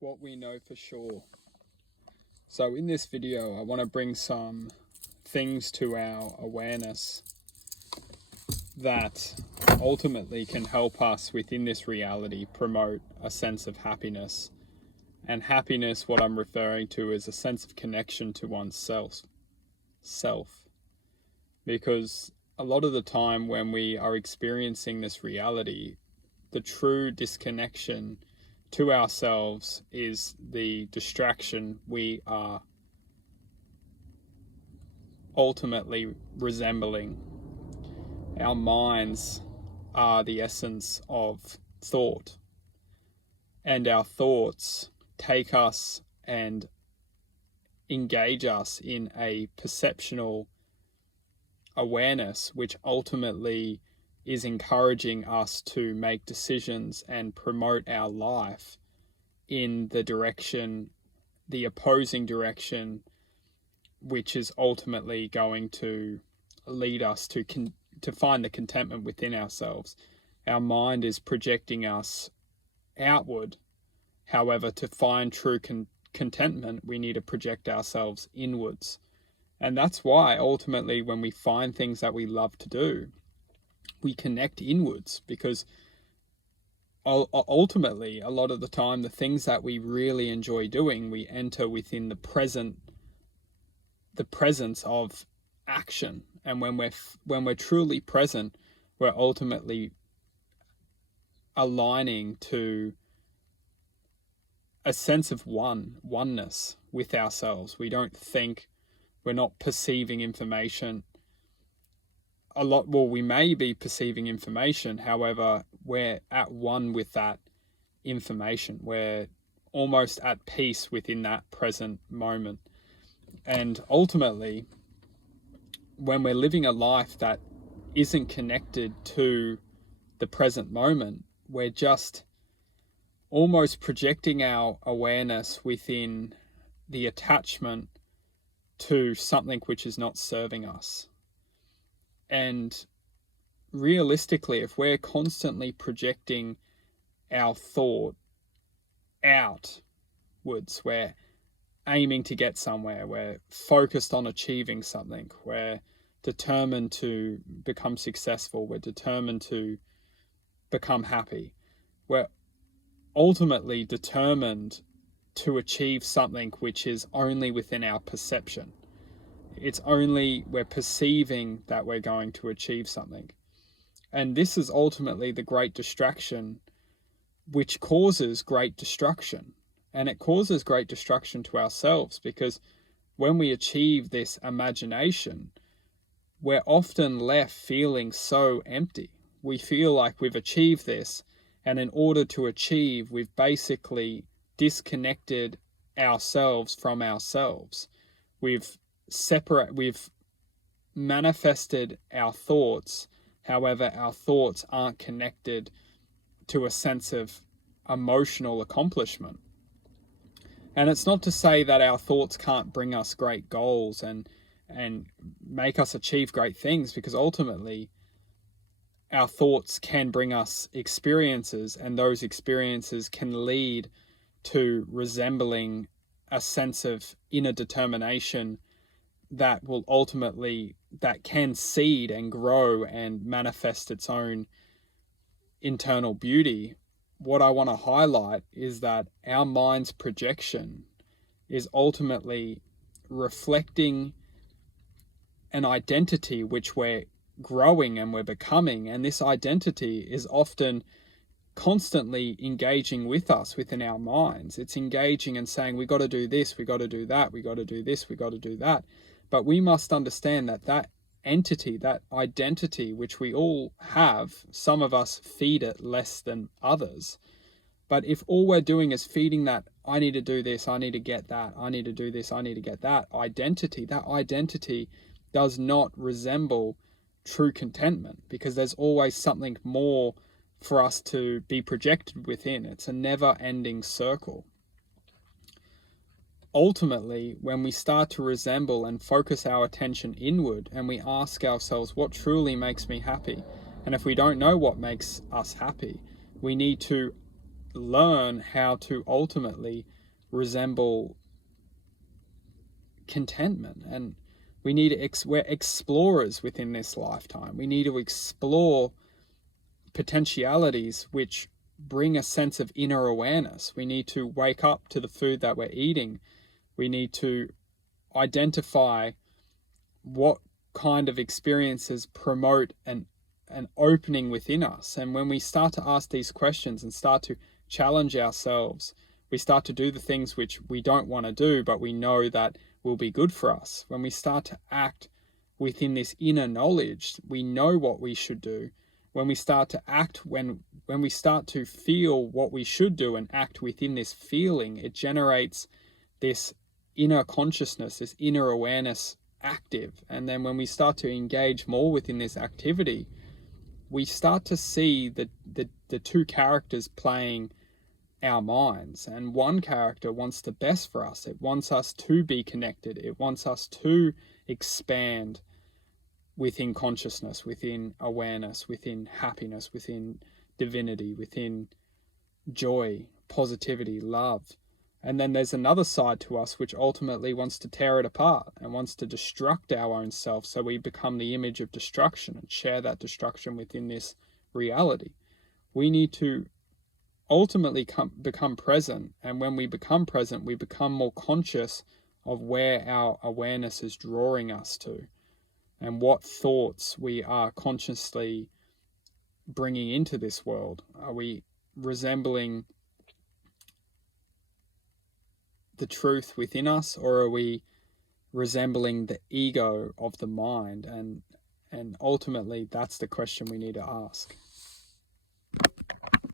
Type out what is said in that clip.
what we know for sure. So in this video, I want to bring some things to our awareness that ultimately can help us within this reality promote a sense of happiness. And happiness, what I'm referring to, is a sense of connection to one's self. Because a lot of the time when we are experiencing this reality, the true disconnection to ourselves is the distraction we are ultimately resembling. Our minds are the essence of thought, and our thoughts take us and engage us in a perceptual awareness, which ultimately is encouraging us to make decisions and promote our life in the opposing direction, which is ultimately going to lead us to find the contentment within ourselves. Our mind is projecting us outward. However, to find true contentment, we need to project ourselves inwards. And that's why ultimately when we find things that we love to do, we connect inwards, because ultimately a lot of the time the things that we really enjoy doing, we enter within the presence of action. And when we're truly present, we're ultimately aligning to a sense of oneness with ourselves. We don't think, we're not perceiving information we may be perceiving information, however, we're at one with that information. We're almost at peace within that present moment. And ultimately, when we're living a life that isn't connected to the present moment, we're just almost projecting our awareness within the attachment to something which is not serving us. And realistically, if we're constantly projecting our thought outwards, we're aiming to get somewhere, we're focused on achieving something, we're determined to become successful, we're determined to become happy, we're ultimately determined to achieve something which is only within our perception. It's only we're perceiving that we're going to achieve something. And this is ultimately the great distraction, which causes great destruction. And it causes great destruction to ourselves, because when we achieve this imagination, we're often left feeling so empty. We feel like we've achieved this, and in order to achieve, we've basically disconnected ourselves from ourselves. We've manifested our thoughts. However, our thoughts aren't connected to a sense of emotional accomplishment. And it's not to say that our thoughts can't bring us great goals and make us achieve great things, because ultimately our thoughts can bring us experiences, and those experiences can lead to resembling a sense of inner determination that can seed and grow and manifest its own internal beauty. What I want to highlight is that our mind's projection is ultimately reflecting an identity which we're growing and we're becoming, and this identity is often constantly engaging with us within our minds. It's engaging and saying, we got to do this, we got to do that, we got to do this, we got to do that. But we must understand that entity, that identity, which we all have, some of us feed it less than others. But if all we're doing is feeding that, I need to do this, I need to get that, I need to do this, I need to get that identity does not resemble true contentment, because there's always something more for us to be projected within. It's a never-ending circle. Ultimately, when we start to resemble and focus our attention inward, and we ask ourselves, what truly makes me happy? And if we don't know what makes us happy, we need to learn how to ultimately resemble contentment. And we need to we're explorers within this lifetime. We need to explore potentialities which bring a sense of inner awareness. We need to wake up to the food that we're eating. We need to identify what kind of experiences promote an opening within us. And when we start to ask these questions and start to challenge ourselves, we start to do the things which we don't want to do, but we know that will be good for us. When we start to act within this inner knowledge, we know what we should do. When we start to act, when we start to feel what we should do and act within this feeling, it generates this inner consciousness, this inner awareness active. And then when we start to engage more within this activity, we start to see the two characters playing our minds. And one character wants the best for us. It wants us to be connected. It wants us to expand within consciousness, within awareness, within happiness, within divinity, within joy, positivity, love. And then there's another side to us which ultimately wants to tear it apart and wants to destruct our own self, so we become the image of destruction and share that destruction within this reality. We need to ultimately become present, and when we become present, we become more conscious of where our awareness is drawing us to and what thoughts we are consciously bringing into this world. Are we resembling the truth within us, or are we resembling the ego of the mind? And ultimately, that's the question we need to ask.